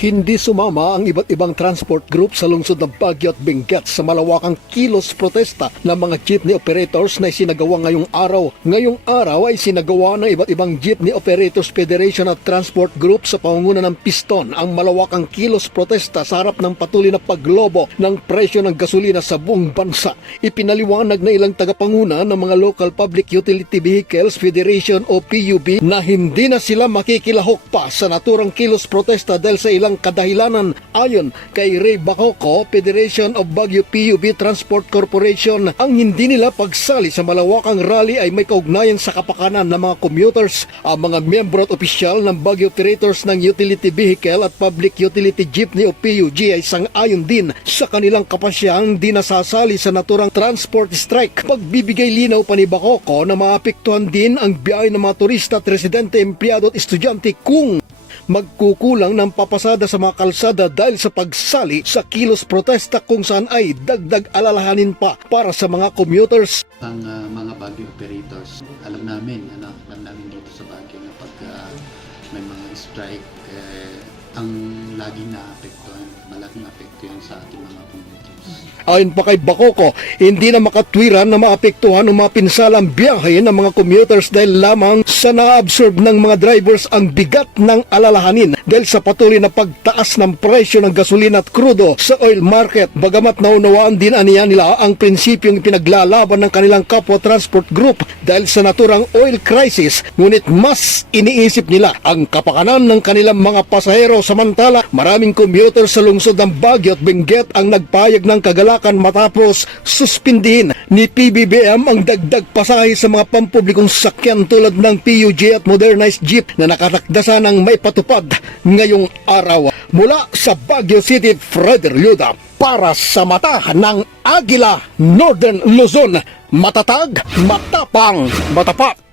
Hindi sumama ang iba't ibang transport group sa lungsod ng Baguio at Benguet sa malawakang kilos protesta ng mga jeepney operators na isinagawa ngayong araw. Ngayong araw ay sinagawa ng iba't ibang Jeepney Operators Federation at Transport Group sa pangunguna ng Piston ang malawakang kilos protesta sa harap ng patuloy na paglobo ng presyo ng gasolina sa buong bansa. Ipinaliwanag na ilang tagapanguna ng mga Local Public Utility Vehicles Federation o PUV na hindi na sila makikilahok pa sa naturang kilos protesta dahil sa ilang kadahilanan. Ayon kay Ray Bacoco, Federation of Baguio PUV Transport Corporation, ang hindi nila pagsali sa malawakang rally ay may kaugnayan sa kapakanan ng mga commuters. Ang mga miyembro at opisyal ng Baguio Operators ng Utility Vehicle at Public Utility Jeepney o PUG ay sang-ayon din sa kanilang kapasyang di nasasali sa naturang transport strike. Pagbibigay linaw pa ni Bacoco na maapektuhan din ang biyahe ng mga turista at residente, empleyado at estudyante kung magkukulang ng papasada sa mga kalsada dahil sa pagsali sa kilos protesta kung saan ay dagdag alalahanin pa para sa mga commuters. Ang mga Baguio operators, alam namin dito sa Baguio na pag may mga strike, ang laging naapektuhan, malaking apekto yan sa ating mga commuters. Ayon pa kay Bacoco, hindi na makatwiran na maapektuhan o mapinsalang biyahe ng mga commuters dahil lamang sa na-absorb ng mga drivers ang bigat ng alalahanin dahil sa patuloy na pagtaas ng presyo ng gasolina at krudo sa oil market. Bagamat naunawaan din aniya nila ang prinsipyong pinaglalaban ng kanilang kapwa transport group dahil sa naturang oil crisis, ngunit mas iniisip nila ang kapakanan ng kanilang mga pasahero. Samantala, maraming commuters sa lungsod ng Baguio at Benguet ang nagpayag ng kagalakan matapos suspindihin ni PBBM ang dagdag pasahe sa mga pampublikong sakyan tulad ng PUJ at modernized jeep na nakatakdasa ng may patupad ngayong araw. Mula sa Baguio City, Frederick Lyuda para sa mata ng Agila, Northern Luzon. Matatag, matapang, matapat.